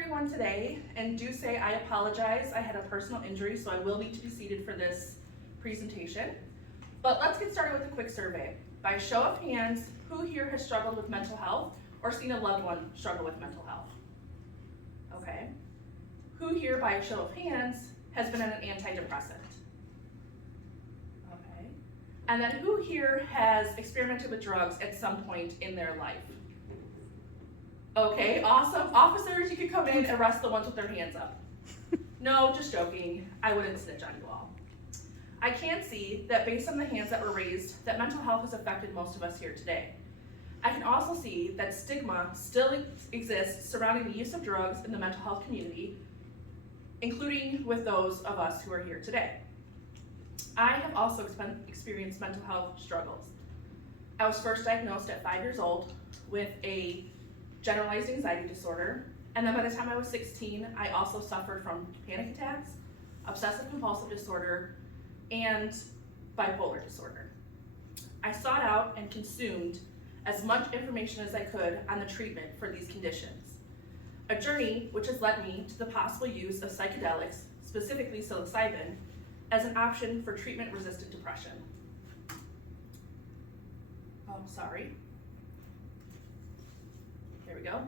everyone today, and do say I apologize. I had a personal injury, so I will need to be seated for this presentation. But let's get started with a quick survey. By show of hands, who here has struggled with mental health or seen a loved one struggle with mental health? Okay. Who here, by a show of hands, has been on an antidepressant? Okay. And then who here has experimented with drugs at some point in their life? Okay, awesome. Officers, you can come in and arrest the ones with their hands up. No, just joking. I wouldn't snitch on you all. I can see that based on the hands that were raised, that mental health has affected most of us here today. I can also see that stigma still exists surrounding the use of drugs in the mental health community, including with those of us who are here today. I have also experienced mental health struggles. I was first diagnosed at 5 years old with a generalized anxiety disorder, and then by the time I was 16, I also suffered from panic attacks, obsessive compulsive disorder, and bipolar disorder. I sought out and consumed as much information as I could on the treatment for these conditions, a journey which has led me to the possible use of psychedelics, specifically psilocybin, as an option for treatment-resistant depression. Oh, sorry. There we go.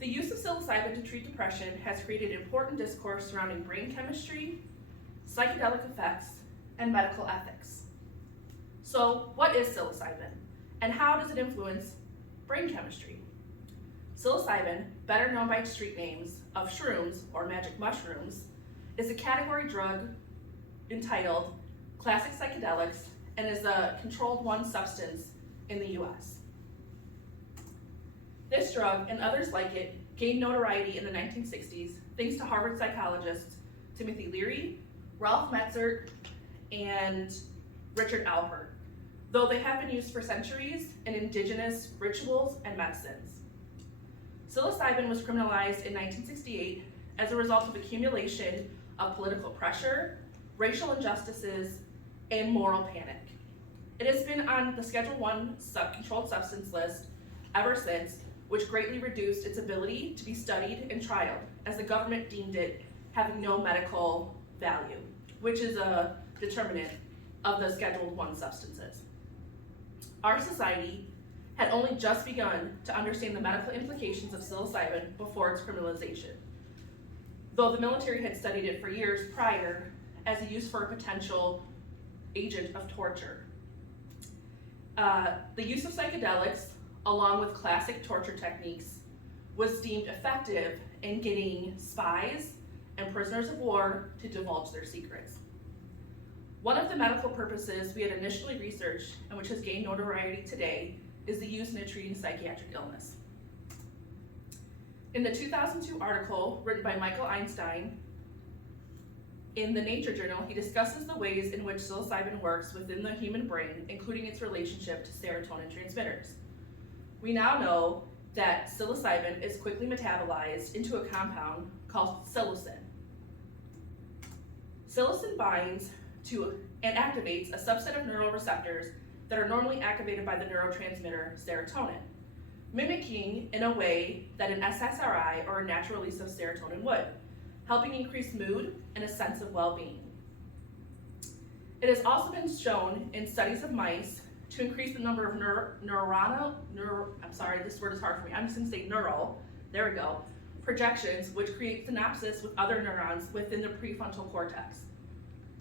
The use of psilocybin to treat depression has created important discourse surrounding brain chemistry, psychedelic effects, and medical ethics. So, what is psilocybin, and how does it influence brain chemistry? Psilocybin, better known by its street names of shrooms or magic mushrooms, is a category drug entitled classic psychedelics and is a Controlled 1 substance in the US. This drug and others like it gained notoriety in the 1960s thanks to Harvard psychologists Timothy Leary, Ralph Metzert, and Richard Alpert, though they have been used for centuries in indigenous rituals and medicines. Psilocybin was criminalized in 1968 as a result of accumulation of political pressure, racial injustices, and moral panic. It has been on the Schedule 1 controlled substance list ever since, which greatly reduced its ability to be studied and trialed, as the government deemed it having no medical value, which is a determinant of the Scheduled 1 substances. Our society had only just begun to understand the medical implications of psilocybin before its criminalization, though the military had studied it for years prior as a use for a potential agent of torture. The use of psychedelics, along with classic torture techniques, was deemed effective in getting spies and prisoners of war to divulge their secrets. One of the medical purposes we had initially researched, and which has gained notoriety today, is the use in treating psychiatric illness. In the 2002 article written by Michael Einstein in the Nature Journal, he discusses the ways in which psilocybin works within the human brain, including its relationship to serotonin transmitters. We now know that psilocybin is quickly metabolized into a compound called psilocin. Psilocin binds to and activates a subset of neural receptors that are normally activated by the neurotransmitter serotonin, mimicking in a way that an SSRI or a natural release of serotonin would, helping increase mood and a sense of well-being. It has also been shown in studies of mice to increase the number of neural projections, which create synapses with other neurons within the prefrontal cortex.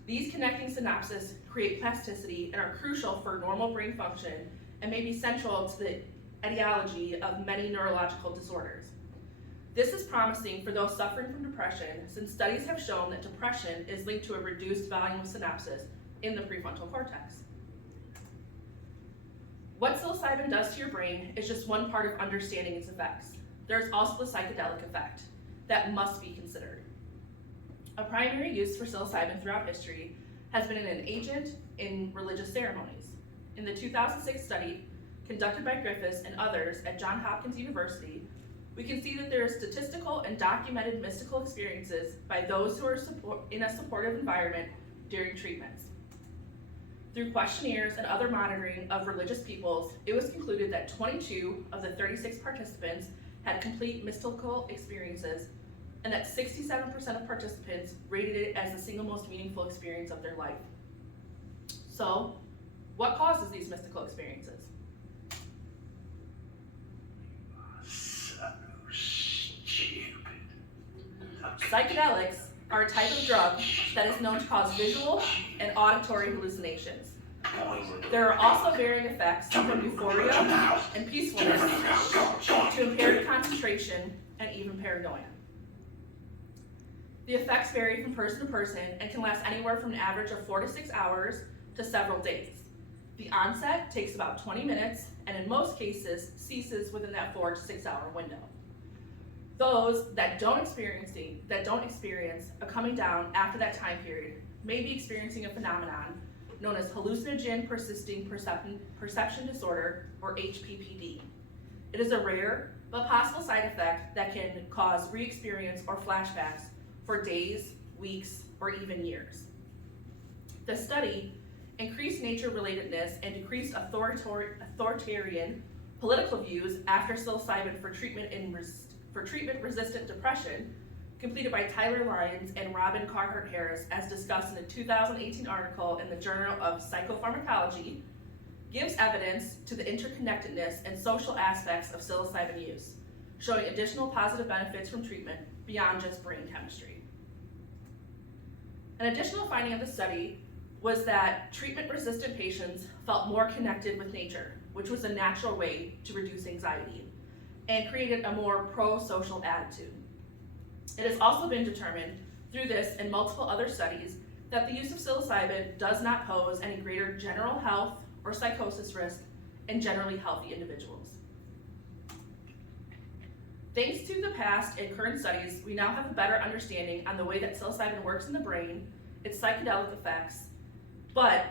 These connecting synapses create plasticity and are crucial for normal brain function and may be central to the etiology of many neurological disorders. This is promising for those suffering from depression, since studies have shown that depression is linked to a reduced volume of synapses in the prefrontal cortex. What psilocybin does to your brain is just one part of understanding its effects. There's also the psychedelic effect that must be considered. A primary use for psilocybin throughout history has been an agent in religious ceremonies. In the 2006 study conducted by Griffiths and others at Johns Hopkins University, we can see that there is statistical and documented mystical experiences by those who are in a supportive environment during treatments. Through questionnaires and other monitoring of religious peoples, it was concluded that 22 of the 36 participants had complete mystical experiences, and that 67% of participants rated it as the single most meaningful experience of their life. So, what causes these mystical experiences? So stupid. Psychedelics are a type of drug that is known to cause visual and auditory hallucinations. There are also varying effects from euphoria and peacefulness to impaired concentration and even paranoia. The effects vary from person to person and can last anywhere from an average of 4 to 6 hours to several days. The onset takes about 20 minutes and in most cases ceases within that 4 to 6 hour window. Those that don't experience a coming down after that time period may be experiencing a phenomenon known as hallucinogen persisting perception disorder, or HPPD. It is a rare but possible side effect that can cause re-experience or flashbacks for days, weeks, or even years. The study increased nature-relatedness and decreased authoritarian political views after psilocybin for treatment-resistant depression, completed by Tyler Lyons and Robin Carhart-Harris, as discussed in a 2018 article in the Journal of Psychopharmacology, gives evidence to the interconnectedness and social aspects of psilocybin use, showing additional positive benefits from treatment beyond just brain chemistry. An additional finding of the study was that treatment-resistant patients felt more connected with nature, which was a natural way to reduce anxiety, and created a more pro-social attitude. It has also been determined through this and multiple other studies that the use of psilocybin does not pose any greater general health or psychosis risk in generally healthy individuals. Thanks to the past and current studies, we now have a better understanding on the way that psilocybin works in the brain, its psychedelic effects, but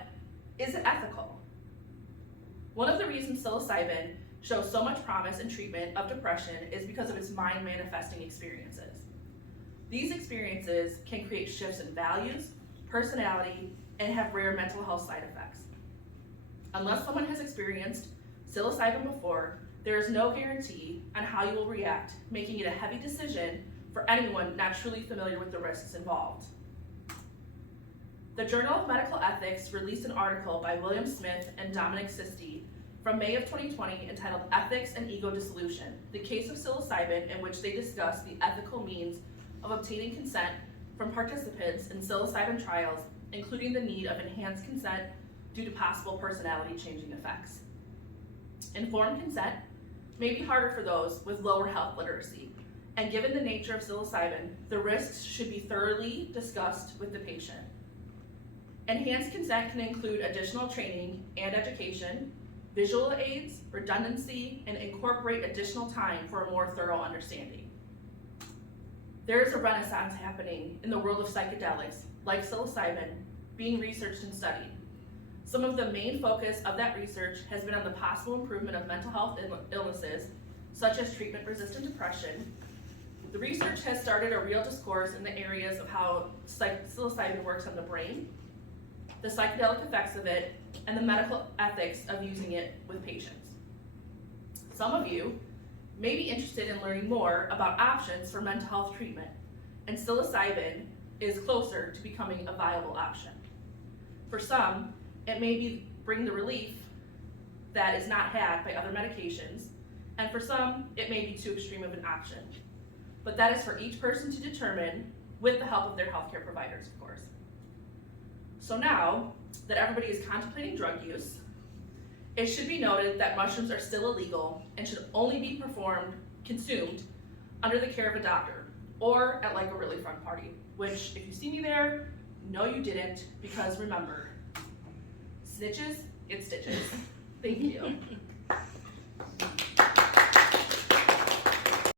is it ethical? One of the reasons psilocybin shows so much promise in treatment of depression is because of its mind-manifesting experiences. These experiences can create shifts in values, personality, and have rare mental health side effects. Unless someone has experienced psilocybin before, there is no guarantee on how you will react, making it a heavy decision for anyone not truly familiar with the risks involved. The Journal of Medical Ethics released an article by William Smith and Dominic Sisti from May of 2020 entitled Ethics and Ego Dissolution, the case of psilocybin, in which they discuss the ethical means of obtaining consent from participants in psilocybin trials, including the need of enhanced consent due to possible personality-changing effects. Informed consent may be harder for those with lower health literacy, and given the nature of psilocybin, the risks should be thoroughly discussed with the patient. Enhanced consent can include additional training and education, visual aids, redundancy, and incorporate additional time for a more thorough understanding. There is a renaissance happening in the world of psychedelics, like psilocybin, being researched and studied. Some of the main focus of that research has been on the possible improvement of mental health illnesses, such as treatment-resistant depression. The research has started a real discourse in the areas of how psilocybin works on the brain, the psychedelic effects of it, and the medical ethics of using it with patients. Some of you may be interested in learning more about options for mental health treatment, and psilocybin is closer to becoming a viable option. For some, it may bring the relief that is not had by other medications, and for some, it may be too extreme of an option. But that is for each person to determine with the help of their healthcare providers, of course. So now that everybody is contemplating drug use, it should be noted that mushrooms are still illegal and should only be consumed under the care of a doctor or at like a really fun party, which if you see me there, no you didn't, because remember, snitches get stitches. Thank you.